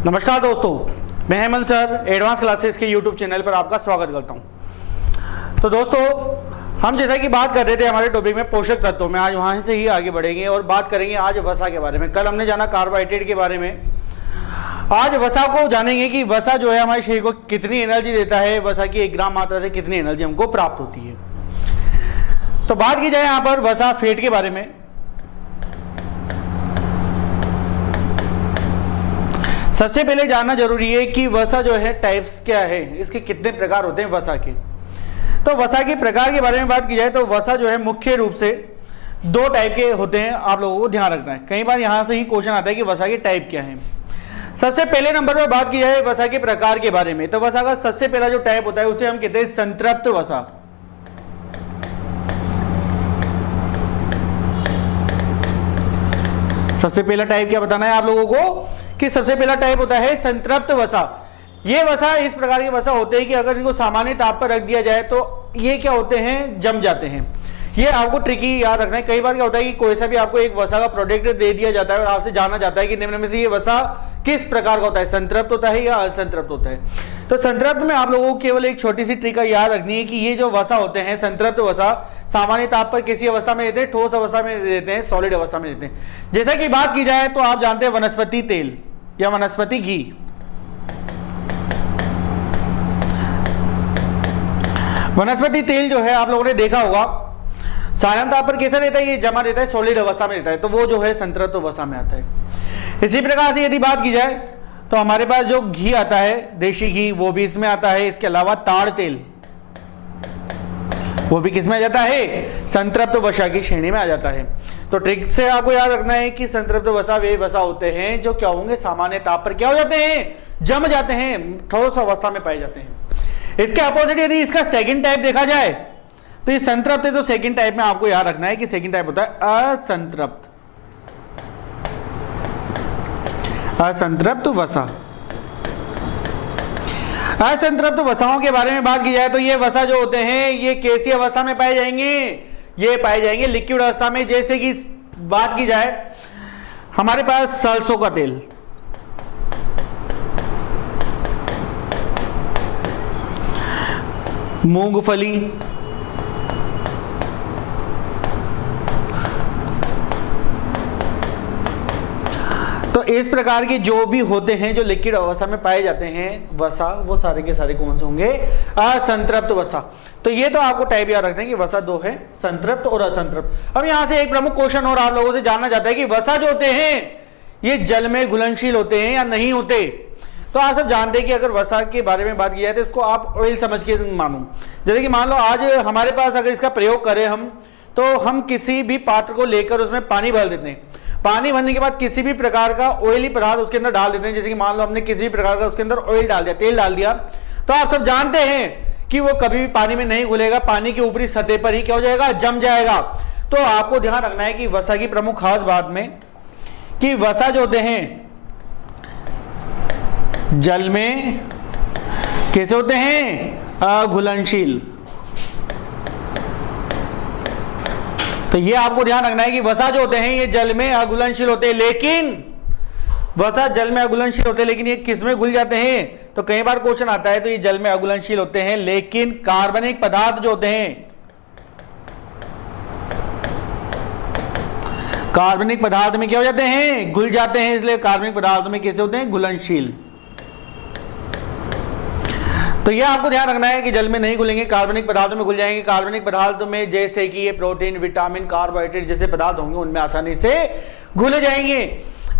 नमस्कार दोस्तों, मैं हेमंत सर एडवांस क्लासेस के यूट्यूब चैनल पर आपका स्वागत करता हूं। तो दोस्तों, हम जैसा कि बात कर रहे थे हमारे टॉपिक में पोषक तत्वों में, आज वहां से ही आगे बढ़ेंगे और बात करेंगे आज वसा के बारे में। कल हमने जाना कार्बोहाइड्रेट के बारे में, आज वसा को जानेंगे कि वसा जो है हमारे शरीर को कितनी एनर्जी देता है, वसा की 1 ग्राम मात्रा से कितनी एनर्जी हमको प्राप्त होती है। तो बात की जाए यहाँ पर वसा फैट के बारे में। सबसे पहले जानना जरूरी है कि वसा जो है टाइप्स क्या है, इसके कितने प्रकार होते हैं वसा के। तो वसा के प्रकार के बारे में बात की जाए तो वसा जो है मुख्य रूप से 2 टाइप के होते हैं, आप लोगों को ध्यान रखना है। कई बार यहां से ही क्वेश्चन आता है कि वसा के टाइप क्या है। सबसे पहले नंबर पर बात की जाए वसा के प्रकार के बारे में, तो वसा का सबसे पहला जो टाइप होता है उसे हम कहते हैं संतृप्त वसा। सबसे पहला टाइप क्या बताना है आप लोगों को कि सबसे पहला टाइप होता है संतृप्त वसा। ये वसा इस प्रकार के वसा होते हैं कि अगर इनको सामान्य ताप पर रख दिया जाए तो ये क्या होते हैं, जम जाते हैं। ये आपको ट्रिकी याद रखना है। कई बार क्या होता है कि कोई सा भी आपको एक वसा का प्रोडक्ट दे दिया जाता है और आपसे जानना चाहता है कि निम्न में से ये वसा किस प्रकार का होता है, संतृप्त होता है या असंतृप्त होता है। तो संतृप्त में आप लोगों को केवल एक छोटी सी ट्रिक याद रखनी है कि ये जो वसा होते हैं संतृप्त वसा सामान्य ताप पर किसी अवस्था में देते हैं, ठोस अवस्था में देते हैं, सॉलिड अवस्था में देते हैं। जैसा कि बात की जाए तो आप जानते हैं वनस्पति तेल या वनस्पति घी। वनस्पति तेल जो है आप लोगों ने देखा होगा साधारण ताप पर कैसा रहता है, ये जमा रहता है, सॉलिड अवस्था में रहता है, तो वो जो है संतृप्त अवस्था में आता है। इसी प्रकार से यदि बात की जाए तो हमारे पास जो घी आता है देशी घी वो भी इसमें आता है। इसके अलावा ताड़ तेल वो भी किसमें आ जाता है, संतृप्त वसा की श्रेणी में आ जाता है। तो ट्रिक से आपको याद रखना है कि संतृप्त वसा वे वसा होते हैं जो क्या होंगे, सामान्य ताप पर क्या हो जाते हैं, जम जाते हैं, ठोस अवस्था में पाए जाते हैं। इसके अपोजिट यदि इसका सेकंड टाइप देखा जाए तो ये संतृप्त है, तो सेकंड टाइप में आपको याद रखना है कि सेकंड टाइप होता है असंतृप्त। असंतृप्त वसा। असंतृप्त वसाओं के बारे में बात की जाए तो ये वसा जो होते हैं ये कैसी अवस्था में पाए जाएंगे, ये पाए जाएंगे लिक्विड अवस्था में। जैसे कि बात की जाए हमारे पास सरसों का तेल, मूंगफली, तो इस प्रकार के जो भी होते हैं जो लिक्विड अवस्था में पाए जाते हैं वसा, वो सारे के सारे कौन से होंगे, असंतृप्त वसा। तो ये तो आपको टाइप याद रखते हैं कि वसा 2 है, संतृप्त और असंतृप्त। अब यहां से एक प्रमुख क्वेश्चन और आप लोगों से जानना चाहता है कि वसा जो होते हैं ये जल में घुलनशील होते हैं या नहीं होते। तो आप सब जानते हैं कि अगर वसा के बारे में बात की जाए तो इसको आप ऑयल समझ के मानो। जैसे कि मान लो आज हमारे पास अगर इसका प्रयोग करें हम, तो हम किसी भी पात्र को लेकर उसमें पानी भर देते हैं। पानी भरने के बाद किसी भी प्रकार का ऑयली पदार्थ उसके अंदर डाल देते हैं। जैसे कि मान लो हमने किसी भी प्रकार का उसके अंदर ऑयल डाल दिया, तेल डाल दिया, तो आप सब जानते हैं कि वो कभी भी पानी में नहीं घुलेगा, पानी की ऊपरी सतह पर ही क्या हो जाएगा, जम जाएगा। तो आपको ध्यान रखना है कि वसा की प्रमुख खास बात में कि वसा जो होते हैं जल में कैसे होते हैं, अघुलनशील। तो ये आपको ध्यान रखना है कि वसा जो होते हैं ये जल में अघुलनशील होते हैं, लेकिन वसा जल में अघुलनशील होते हैं लेकिन ये किस में घुल जाते हैं। तो कई बार क्वेश्चन आता है तो ये जल में अघुलनशील होते हैं लेकिन कार्बनिक पदार्थ जो होते हैं, कार्बनिक पदार्थ में क्या हो जाते हैं, घुल जाते हैं। इसलिए कार्बनिक पदार्थ में कैसे होते हैं, घुलनशील। तो यह आपको ध्यान रखना है कि जल में नहीं घुलेंगे, कार्बनिक पदार्थों में घुल जाएंगे। कार्बनिक पदार्थों में जैसे कि ये प्रोटीन, विटामिन, कार्बोहाइड्रेट जैसे पदार्थ होंगे उनमें आसानी से घुल जाएंगे।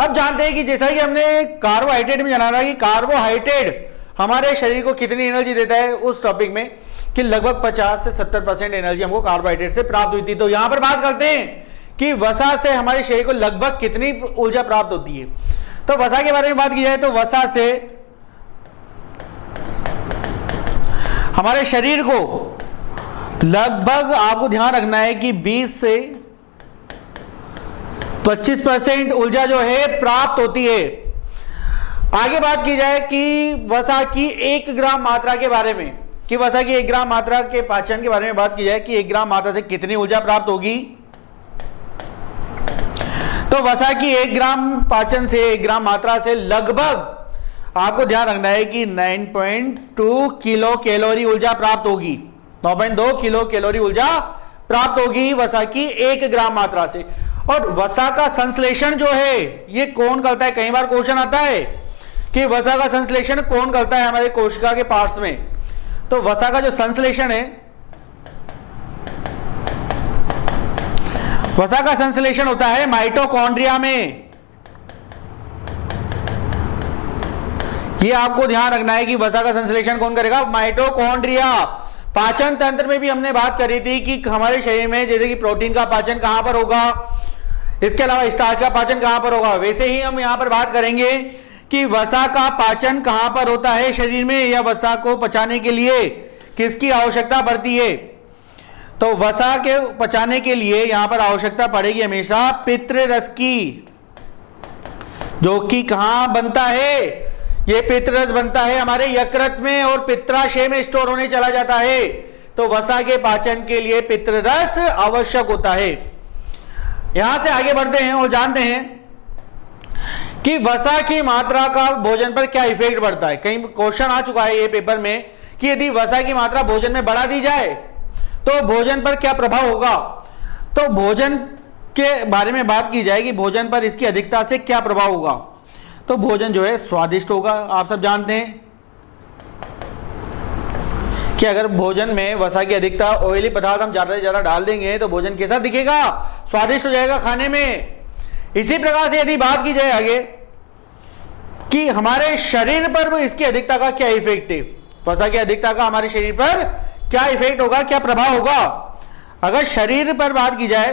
अब जानते हैं कि जैसा कि हमने कार्बोहाइड्रेट में जाना था कि कार्बोहाइड्रेट हमारे शरीर को कितनी एनर्जी देता है, उस टॉपिक में कि लगभग 50 से 70% एनर्जी हमको कार्बोहाइड्रेट से प्राप्त हुई थी। तो यहां पर बात करते हैं कि वसा से हमारे शरीर को लगभग कितनी ऊर्जा प्राप्त होती है। तो वसा के बारे में बात की जाए तो वसा से हमारे शरीर को लगभग आपको ध्यान रखना है कि 20 से 25% ऊर्जा जो है प्राप्त होती है। आगे बात की जाए कि वसा की 1 ग्राम मात्रा के बारे में, कि वसा की 1 ग्राम मात्रा के पाचन के बारे में बात की जाए कि 1 ग्राम मात्रा से कितनी ऊर्जा प्राप्त होगी। तो वसा की 1 ग्राम पाचन से 1 ग्राम मात्रा से लगभग आपको ध्यान रखना है कि 9.2 किलो कैलोरी ऊर्जा प्राप्त होगी, 9.2 किलो कैलोरी ऊर्जा प्राप्त होगी वसा की 1 ग्राम मात्रा से। और वसा का संश्लेषण जो है ये कौन करता है, कई बार क्वेश्चन आता है कि वसा का संश्लेषण कौन करता है हमारे कोशिका के पार्ट्स में। तो वसा का जो संश्लेषण है, वसा का संश्लेषण होता है माइटोकॉन्ड्रिया में। ये आपको ध्यान रखना है कि वसा का संश्लेषण कौन करेगा, माइटोकॉन्ड्रिया। पाचन तंत्र में भी हमने बात करी थी कि हमारे शरीर में जैसे कि प्रोटीन का पाचन कहां पर होगा, इसके अलावा स्टार्च का पाचन कहां पर होगा, वैसे ही हम यहां पर बात करेंगे कि वसा का पाचन कहां पर होता है शरीर में, या वसा को पचाने के लिए किसकी आवश्यकता पड़ती है। तो वसा के पचाने के लिए यहां पर आवश्यकता पड़ेगी हमेशा पित्र रस की, जो कि कहां बनता है, ये पित्र रस बनता है हमारे यकृत में और पित्राशय में स्टोर होने चला जाता है। तो वसा के पाचन के लिए पित्र रस आवश्यक होता है। यहां से आगे बढ़ते हैं और जानते हैं कि वसा की मात्रा का भोजन पर क्या इफेक्ट पड़ता है। कहीं क्वेश्चन आ चुका है ये पेपर में कि यदि वसा की मात्रा भोजन में बढ़ा दी जाए तो भोजन पर क्या प्रभाव होगा। तो भोजन के बारे में बात की जाए कि भोजन पर इसकी अधिकता से क्या प्रभाव होगा। तो भोजन जो है स्वादिष्ट होगा। आप सब जानते हैं कि अगर भोजन में वसा की अधिकता, ऑयली पदार्थ हम ज्यादा से ज्यादा डाल देंगे तो भोजन कैसा दिखेगा, स्वादिष्ट हो जाएगा खाने में। इसी प्रकार से यदि बात की जाए आगे कि हमारे शरीर पर इसकी अधिकता का क्या इफेक्ट है, वसा की अधिकता का हमारे शरीर पर क्या इफेक्ट होगा, क्या प्रभाव होगा। अगर शरीर पर बात की जाए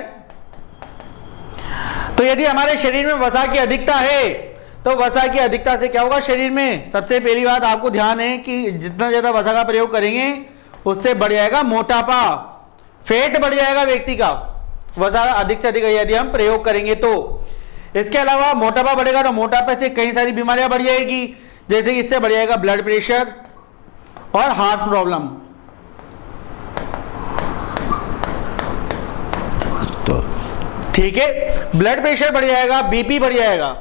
तो यदि हमारे शरीर में वसा की अधिकता है तो वसा की अधिकता से क्या होगा शरीर में। सबसे पहली बात आपको ध्यान है कि जितना ज्यादा वसा का प्रयोग करेंगे उससे बढ़ जाएगा मोटापा, फैट बढ़ जाएगा व्यक्ति का, वसा अधिक से अधिक यदि हम प्रयोग करेंगे तो। इसके अलावा मोटापा बढ़ेगा तो मोटापे से कई सारी बीमारियां बढ़ जाएगी, जैसे कि इससे बढ़ जाएगा ब्लड प्रेशर और हार्ट प्रॉब्लम। तो ठीक है, ब्लड प्रेशर बढ़ जाएगा, बीपी बढ़ जाएगा,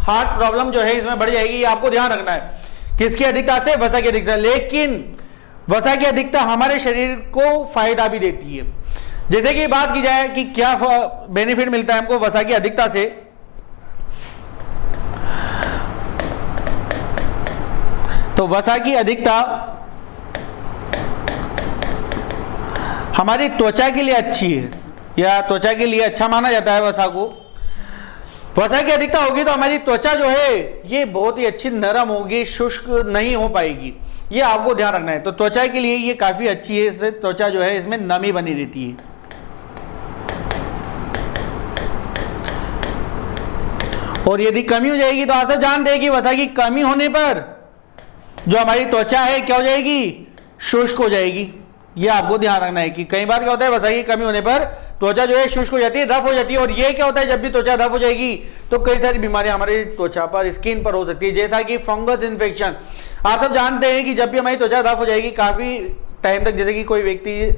हार्ट प्रॉब्लम जो है इसमें बढ़ जाएगी। आपको ध्यान रखना है किसकी अधिकता से, वसा की अधिकता। लेकिन वसा की अधिकता हमारे शरीर को फायदा भी देती है। जैसे कि बात की जाए कि क्या बेनिफिट मिलता है हमको वसा की अधिकता से, तो वसा की अधिकता हमारी त्वचा के लिए अच्छी है, या त्वचा के लिए अच्छा माना जाता है वसा को। वसा की अधिकता होगी तो हमारी त्वचा जो है ये बहुत ही अच्छी नरम होगी, शुष्क नहीं हो पाएगी, ये आपको ध्यान रखना है। तो त्वचा के लिए ये काफी अच्छी है, इससे त्वचा जो है इसमें नमी बनी रहती है। और यदि कमी हो जाएगी तो आप सब जानते हैं कि वसा की कमी होने पर जो हमारी त्वचा है क्या हो जाएगी, शुष्क हो जाएगी। ये आपको ध्यान रखना है कि कई बार क्या होता है वसा की कमी होने पर त्वचा जो है शुष्क हो जाती है, रफ हो जाती है। और ये क्या होता है, जब भी त्वचा रफ हो जाएगी तो कई सारी बीमारियां हमारी त्वचा पर, स्किन पर हो सकती है, जैसा कि फंगस इन्फेक्शन। आप सब जानते हैं कि जब भी हमारी त्वचा रफ हो जाएगी काफी टाइम तक, जैसे कि कोई व्यक्ति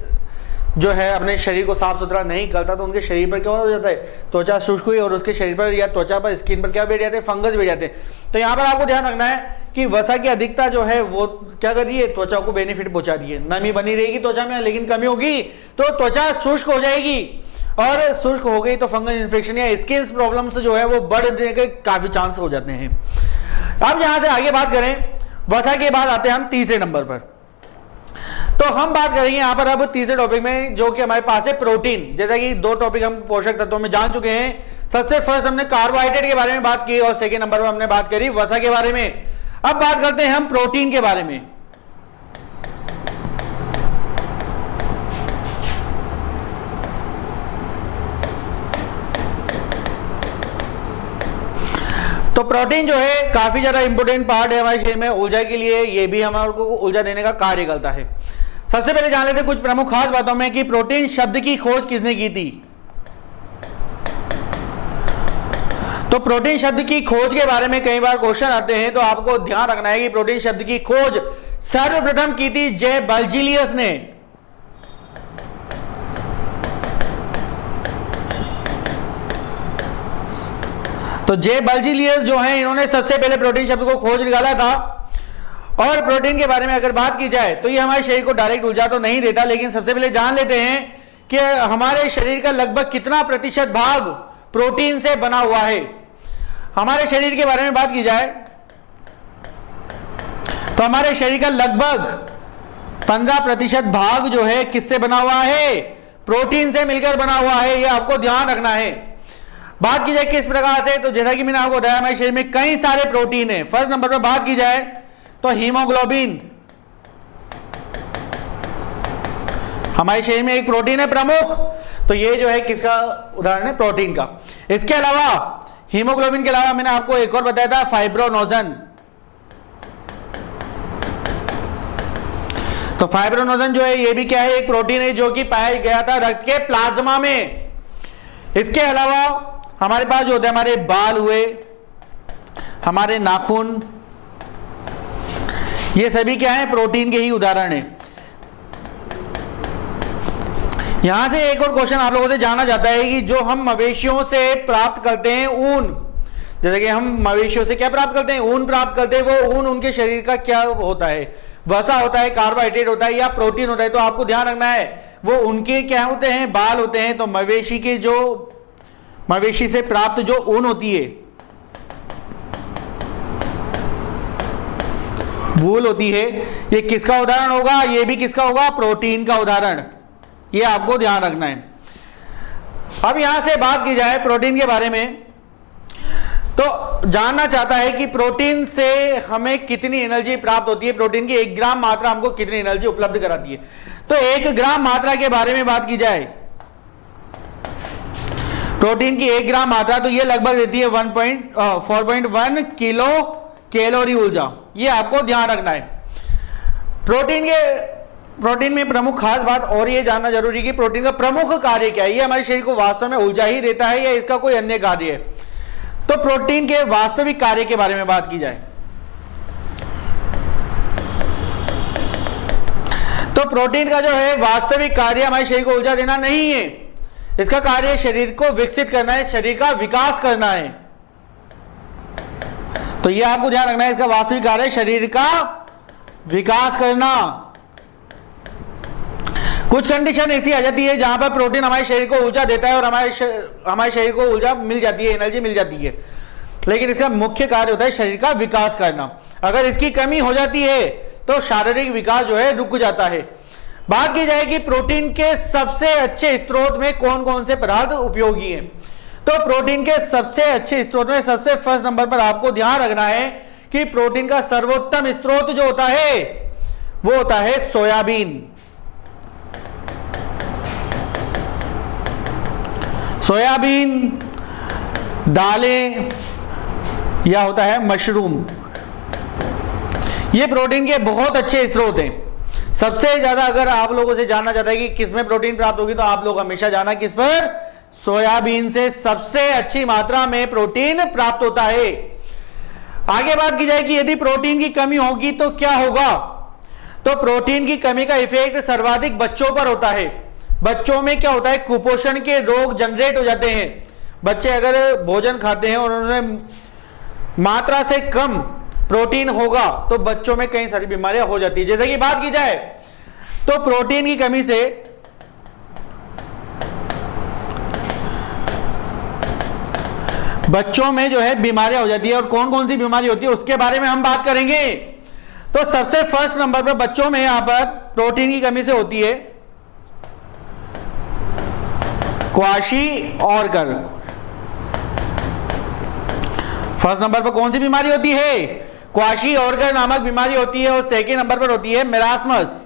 जो है अपने शरीर को साफ सुथरा नहीं करता तो उनके शरीर पर क्या हो जाता है, त्वचा शुष्क हुई और उसके शरीर पर या त्वचा पर, स्किन पर क्या बैठ जाते हैं, फंगस बैठ जाते हैं। तो यहाँ पर आपको ध्यान रखना है कि वसा की अधिकता जो है वो क्या कर रही है, त्वचा को बेनिफिट पहुंचा रही है। नमी बनी रहेगी त्वचा में, लेकिन कमी होगी तो त्वचा शुष्क हो जाएगी, और शुष्क हो गई तो फंगस इन्फेक्शन या स्किन प्रॉब्लम्स जो है वो बढ़ने के काफी चांस हो जाते हैं। अब यहां से आगे बात करें वसा के बाद आते हैं हम तीसरे नंबर पर। तो हम बात करेंगे यहां पर अब तीसरे टॉपिक में, जो कि हमारे पास है प्रोटीन। जैसा कि दो टॉपिक हम पोषक तत्वों में जान चुके हैं। सबसे फर्स्ट हमने कार्बोहाइड्रेट के बारे में बात की और सेकेंड नंबर पर हमने बात करी वसा के बारे में। अब बात करते हैं हम प्रोटीन के बारे में। तो प्रोटीन जो है काफी ज्यादा इंपोर्टेंट पार्ट है हमारे शरीर में ऊर्जा के लिए, ये भी हमारे को ऊर्जा देने का कार्य करता है। सबसे पहले जान लेते हैं कुछ प्रमुख खास बातों में कि प्रोटीन शब्द की खोज किसने की थी। तो प्रोटीन शब्द की खोज के बारे में कई बार क्वेश्चन आते हैं, तो आपको ध्यान रखना है कि प्रोटीन शब्द की खोज सर्वप्रथम की थी जे बर्जीलियस ने। तो जे बर्जीलियस जो हैं इन्होंने सबसे पहले प्रोटीन शब्द को खोज निकाला था। और प्रोटीन के बारे में अगर बात की जाए तो ये हमारे शरीर को डायरेक्ट ऊर्जा तो नहीं देता, लेकिन सबसे पहले जान लेते हैं कि हमारे शरीर का लगभग कितना प्रतिशत भाग प्रोटीन से बना हुआ है। हमारे शरीर के बारे में बात की जाए तो हमारे शरीर का लगभग 15% भाग जो है किससे बना हुआ है, प्रोटीन से मिलकर बना हुआ है। यह आपको ध्यान रखना है। बात की जाए किस प्रकार से, तो जैसा कि मैंने आपको बताया हमारे शरीर में कई सारे प्रोटीन है। फर्स्ट नंबर पर बात की जाए तो हीमोग्लोबिन हमारे शरीर में एक प्रोटीन है प्रमुख, तो ये जो है किसका उदाहरण है, प्रोटीन का। इसके अलावा हीमोग्लोबिन के अलावा मैंने आपको एक और बताया था फाइब्रोनोजन। तो फाइब्रोनोजन जो है ये भी क्या है, एक प्रोटीन है जो कि पाया गया था रक्त के प्लाज्मा में। इसके अलावा हमारे पास जो होते हैं हमारे बाल हुए, हमारे नाखून, ये सभी क्या है, प्रोटीन के ही उदाहरण है। यहां से एक और क्वेश्चन आप लोगों से जाना जाता है कि जो हम मवेशियों से प्राप्त करते हैं ऊन, जैसे कि हम मवेशियों से क्या प्राप्त करते हैं, ऊन प्राप्त करते हैं, वो ऊन उनके शरीर का क्या होता है, वसा होता है, कार्बोहाइड्रेट होता है या प्रोटीन होता है। तो आपको ध्यान रखना है वो उनके क्या होते हैं, बाल होते हैं। तो मवेशी के जो मवेशी से प्राप्त जो ऊन होती है, वूल होती है, ये किसका उदाहरण होगा, ये भी किसका होगा, प्रोटीन का उदाहरण। ये आपको ध्यान रखना है। अब यहां से बात की जाए प्रोटीन के बारे में, तो जानना चाहता है कि प्रोटीन से हमें कितनी एनर्जी प्राप्त होती है, प्रोटीन की 1 ग्राम मात्रा हमको कितनी एनर्जी उपलब्ध कराती है। तो 1 ग्राम मात्रा के बारे में बात की जाए, प्रोटीन की 1 ग्राम मात्रा, तो ये लगभग देती है 4.1 किलो कैलोरी ऊर्जा। ये आपको ध्यान रखना है। प्रोटीन में प्रमुख खास बात और ये जानना जरूरी है कि प्रोटीन का प्रमुख कार्य क्या है, ये हमारे शरीर को वास्तव में ऊर्जा ही देता है या इसका कोई अन्य कार्य है। तो प्रोटीन के वास्तविक कार्य के बारे में बात की जाए तो प्रोटीन का जो है वास्तविक कार्य हमारे शरीर को ऊर्जा देना नहीं है, इसका कार्य शरीर को विकसित करना है, शरीर का विकास करना है। तो यह आपको ध्यान रखना है, इसका वास्तविक कार्य शरीर का विकास करना। कुछ कंडीशन ऐसी आ जाती है जहां पर प्रोटीन हमारे शरीर को ऊर्जा देता है और हमारे शरीर को ऊर्जा मिल जाती है, एनर्जी मिल जाती है, लेकिन इसका मुख्य कार्य होता है शरीर का विकास करना। अगर इसकी कमी हो जाती है तो शारीरिक विकास जो है रुक जाता है। बात की जाए कि प्रोटीन के सबसे अच्छे स्रोत में कौन कौन से पदार्थ उपयोगी हैं, तो प्रोटीन के सबसे अच्छे स्रोत में सबसे फर्स्ट नंबर पर आपको ध्यान रखना है कि प्रोटीन का सर्वोत्तम स्रोत जो होता है वो होता है सोयाबीन। सोयाबीन, दालें या होता है मशरूम, ये प्रोटीन के बहुत अच्छे स्रोत हैं। सबसे ज्यादा अगर आप लोगों से जानना चाहता है कि किसमें प्रोटीन प्राप्त होगी, तो आप लोग हमेशा जाना किस पर, सोयाबीन से सबसे अच्छी मात्रा में प्रोटीन प्राप्त होता है। आगे बात की जाए कि यदि प्रोटीन की कमी होगी तो क्या होगा, तो प्रोटीन की कमी का इफेक्ट सर्वाधिक बच्चों पर होता है। बच्चों में क्या होता है, कुपोषण के रोग जनरेट हो जाते हैं। बच्चे अगर भोजन खाते हैं और उन्होंने मात्रा से कम प्रोटीन होगा तो बच्चों में कई सारी बीमारियां हो जाती है। जैसे कि बात की जाए तो प्रोटीन की कमी से बच्चों में जो है बीमारियां हो जाती है, और कौन कौन सी बीमारी होती है उसके बारे में हम बात करेंगे। तो सबसे फर्स्ट नंबर पर बच्चों में यहां पर प्रोटीन की कमी से होती है क्वाशी-ओरकर। फर्स्ट नंबर पर कौन सी बीमारी होती है, क्वाशी-ओरकर नामक बीमारी होती है, और सेकंड नंबर पर होती है मेरास्मस।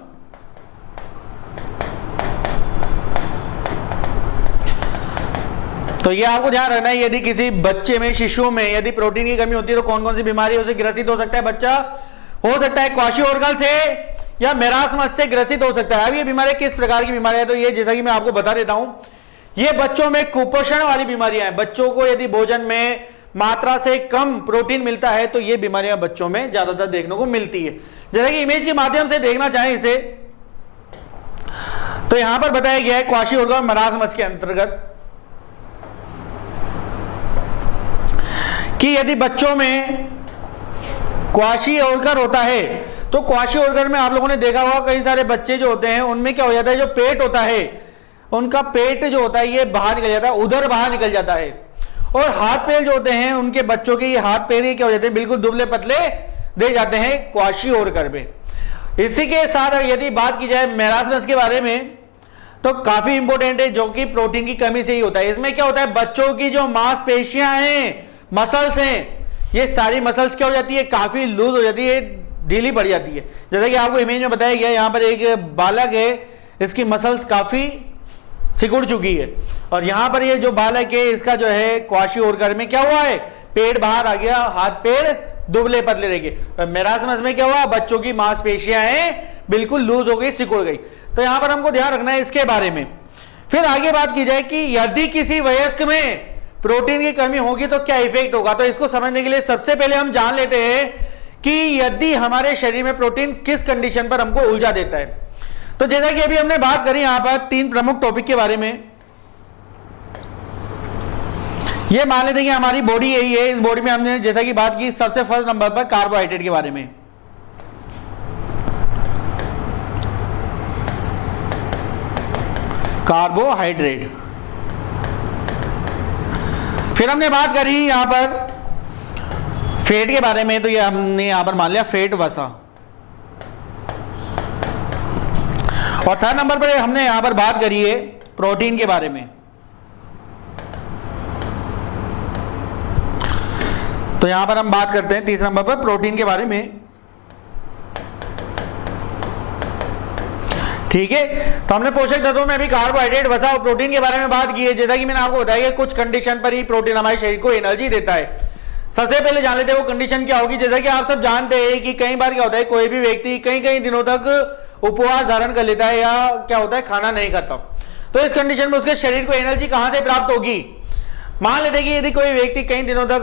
तो ये आपको ध्यान रखना है, यदि किसी बच्चे में, शिशु में यदि प्रोटीन की कमी होती है तो कौन कौन सी बीमारी उसे ग्रसित हो सकता है बच्चा, हो सकता है क्वाशी-ओरकर से या मेरास्मस से ग्रसित हो सकता है। अब ये बीमारी किस प्रकार की बीमारी है, तो ये जैसा कि मैं आपको बता देता हूं, ये बच्चों में कुपोषण वाली बीमारियां हैं। बच्चों को यदि भोजन में मात्रा से कम प्रोटीन मिलता है तो ये बीमारियां बच्चों में ज्यादातर देखने को मिलती है। जैसा कि इमेज के माध्यम से देखना चाहें इसे, तो यहां पर बताया गया है क्वाशी-ओरकर और मेरास्मस के अंतर्गत कि यदि बच्चों में क्वाशिओर्कर होता है तो क्वाशिओर्कर में आप लोगों ने देखा होगा कई सारे बच्चे जो होते हैं उनमें क्या हो जाता है, जो पेट होता है उनका पेट जो होता है ये बाहर निकल जाता है, उधर बाहर निकल जाता है। और हाथ पैर जो होते हैं उनके बच्चों के ये हाथ पैर ये क्या हो जाते हैं, बिल्कुल दुबले पतले दे जाते हैं क्वाशिओर्कर में। इसी के साथ यदि बात की जाए मेरास्मस के बारे में तो काफी इंपॉर्टेंट है, जो कि प्रोटीन की कमी से ही होता है। इसमें क्या होता है, बच्चों की जो मांसपेशियां हैं, मसल्स हैं, ये सारी मसल्स क्या हो जाती है, काफी लूज हो जाती है, ढीली पड़ जाती है। जैसा कि आपको इमेज में बताया गया, यहाँ पर एक बालक है, इसकी मसल्स काफी सिकुड़ चुकी है, और यहां पर ये जो बालक है इसका जो है क्वाशिओर्कर में क्या हुआ है, पेट बाहर आ गया, हाथ पैर दुबले पतले रह गए। मेरास्मस में क्या हुआ, बच्चों की मांसपेशियां हैं बिल्कुल लूज हो गई, सिकुड़ गई। तो यहां पर हमको ध्यान रखना है इसके बारे में। फिर आगे बात की जाए कि यदि किसी वयस्क में प्रोटीन की कमी होगी तो क्या इफेक्ट होगा। तो इसको समझने के लिए सबसे पहले हम जान लेते हैं कि यदि हमारे शरीर में प्रोटीन किस कंडीशन पर हमको ऊर्जा देता है। तो जैसा कि अभी हमने बात करी यहां पर 3 प्रमुख टॉपिक के बारे में, ये मान लेते हैं कि हमारी बॉडी यही है। इस बॉडी में हमने जैसा कि बात की सबसे फर्स्ट नंबर पर कार्बोहाइड्रेट के बारे में, कार्बोहाइड्रेट। फिर हमने बात करी यहां पर फैट के बारे में, तो ये हमने यहां पर मान लिया फैट, वसा। और थर्ड नंबर पर हमने यहां पर बात करी है प्रोटीन के बारे में। तो यहां पर हम बात करते हैं तीसरे नंबर पर प्रोटीन के बारे में, ठीक है। तो हमने पोषक तत्वों में अभी कार्बोहाइड्रेट, वसा और प्रोटीन के बारे में बात की है। जैसा कि मैंने आपको बताया कुछ कंडीशन पर ही प्रोटीन हमारे शरीर को एनर्जी देता है। सबसे पहले जान लेते हैं वो कंडीशन क्या होगी। जैसा कि आप सब जानते हैं कि कई बार क्या होता है, कोई भी व्यक्ति कई दिनों तक उपवास धारण कर लेता है या क्या होता है, खाना नहीं खाता, तो इस कंडीशन में उसके शरीर को एनर्जी कहां से प्राप्त होगी। मान लेते हैं कि यदि कोई व्यक्ति कई दिनों तक,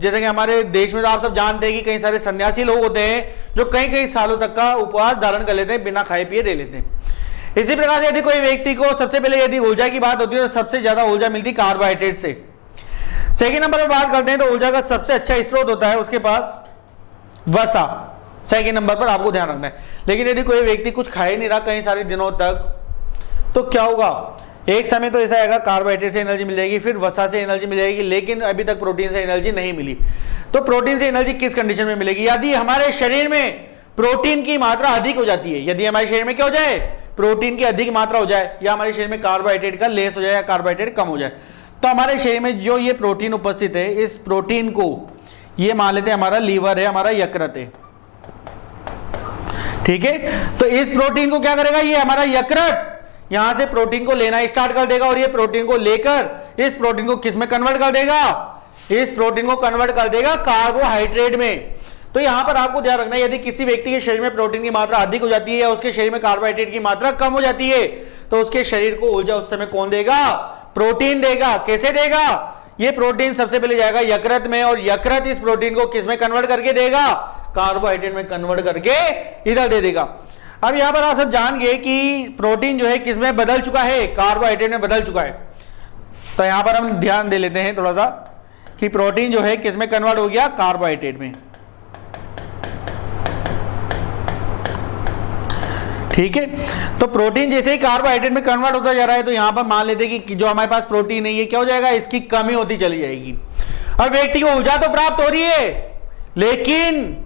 जैसे कि हमारे देश में तो आप सब जानते हैं कि कई सारे सन्यासी लोग होते हैं जो कई सालों तक का उपवास धारण कर लेते हैं, बिना खाए पिए रह लेते हैं। इसी प्रकार से यदि कोई व्यक्ति को सबसे पहले यदि ऊर्जा की बात होती है तो सबसे ज्यादा ऊर्जा मिलती है कार्बोहाइड्रेट से। सेकेंड नंबर पर बात करते हैं तो ऊर्जा का सबसे अच्छा स्रोत होता है उसके पास वसा, सेकेंड नंबर पर आपको ध्यान रखना है। लेकिन यदि कोई व्यक्ति कुछ खा ही नहीं रहा कई सारे दिनों तक, तो क्या होगा, एक समय तो ऐसा आएगा कार्बोहाइड्रेट से एनर्जी मिल जाएगी, फिर वसा से एनर्जी मिल जाएगी, लेकिन अभी तक प्रोटीन से एनर्जी नहीं मिली। तो प्रोटीन से एनर्जी किस कंडीशन में मिलेगी, यदि हमारे शरीर में प्रोटीन की मात्रा अधिक हो जाती है। यदि हमारे शरीर में क्या हो जाए, प्रोटीन की अधिक मात्रा हो जाए, या हमारे शरीर में कार्बोहाइड्रेट का लेस हो जाए या कार्बोहाइड्रेट कम हो जाए, तो हमारे शरीर में जो ये प्रोटीन उपस्थित है, इस प्रोटीन को ये मान लेते हैं हमारा लीवर है, हमारा यकृत है, ठीक है। तो इस प्रोटीन को क्या करेगा, ये हमारा यकृत यहां से प्रोटीन को लेना स्टार्ट कर देगा, और ये प्रोटीन को लेकर इस प्रोटीन को किस में कन्वर्ट कर देगा, इस प्रोटीन को कन्वर्ट कर देगा कार्बोहाइड्रेट में। तो यहां पर आपको ध्यान रखना है, यदि किसी व्यक्ति के शरीर में प्रोटीन की मात्रा अधिक हो जाती है या उसके शरीर में कार्बोहाइड्रेट की मात्रा कम हो जाती है, तो उसके शरीर को ऊर्जा उस समय कौन देगा, प्रोटीन देगा। कैसे देगा, ये प्रोटीन सबसे पहले जाएगा यकृत में, और यकृत इस प्रोटीन को किस में कन्वर्ट करके देगा, कार्बोहाइड्रेट में कन्वर्ट करके इधर दे देगा। अब यहां पर आप सब जान गए कि प्रोटीन जो है किस में बदल चुका है, कार्बोहाइड्रेट में बदल चुका है। तो यहां पर हम ध्यान दे लेते हैं थोड़ा सा कि प्रोटीन जो है किस में कन्वर्ट हो गया, कार्बोहाइड्रेट में, ठीक है। तो प्रोटीन जैसे ही कार्बोहाइड्रेट में कन्वर्ट होता जा रहा है, तो यहां पर मान लेते हैं कि जो हमारे पास प्रोटीन है ये क्या हो जाएगा, इसकी कमी होती चली जाएगी। अब व्यक्ति को ऊर्जा तो प्राप्त हो रही है, लेकिन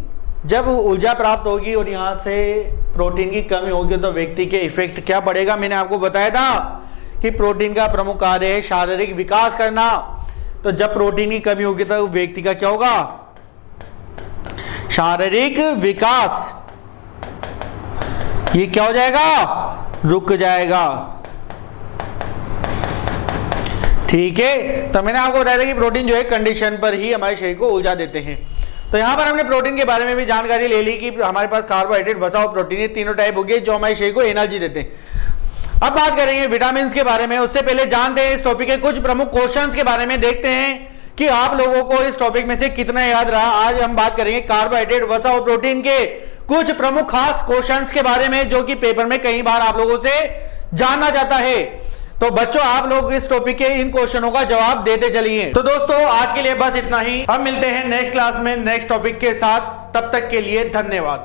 जब ऊर्जा प्राप्त होगी और यहां से प्रोटीन की कमी होगी तो व्यक्ति के इफेक्ट क्या पड़ेगा। मैंने आपको बताया था कि प्रोटीन का प्रमुख कार्य है शारीरिक विकास करना। तो जब प्रोटीन की कमी होगी तो व्यक्ति का क्या होगा, शारीरिक विकास ये क्या हो जाएगा, रुक जाएगा, ठीक है। तो मैंने आपको बताया था कि प्रोटीन जो है कंडीशन पर ही हमारे शरीर को ऊर्जा देते हैं। तो यहां पर हमने प्रोटीन के बारे में भी जानकारी ले ली कि हमारे पास कार्बोहाइड्रेट, वसा और प्रोटीन, ये तीनों टाइप हो गए जो हमारे शरीर को एनर्जी देते हैं। अब बात करेंगे विटामिन के बारे में। उससे पहले जानते हैं इस टॉपिक के कुछ प्रमुख क्वेश्चंस के बारे में, देखते हैं कि आप लोगों को इस टॉपिक में से कितना याद रहा। आज हम बात करेंगे कार्बोहाइड्रेट, वसा और प्रोटीन के कुछ प्रमुख खास क्वेश्चंस के बारे में, जो कि पेपर में कई बार आप लोगों से जानना जाता है। तो बच्चों आप लोग इस टॉपिक के इन क्वेश्चनों का जवाब देते चलिए। तो दोस्तों आज के लिए बस इतना ही, हम मिलते हैं नेक्स्ट क्लास में नेक्स्ट टॉपिक के साथ, तब तक के लिए धन्यवाद।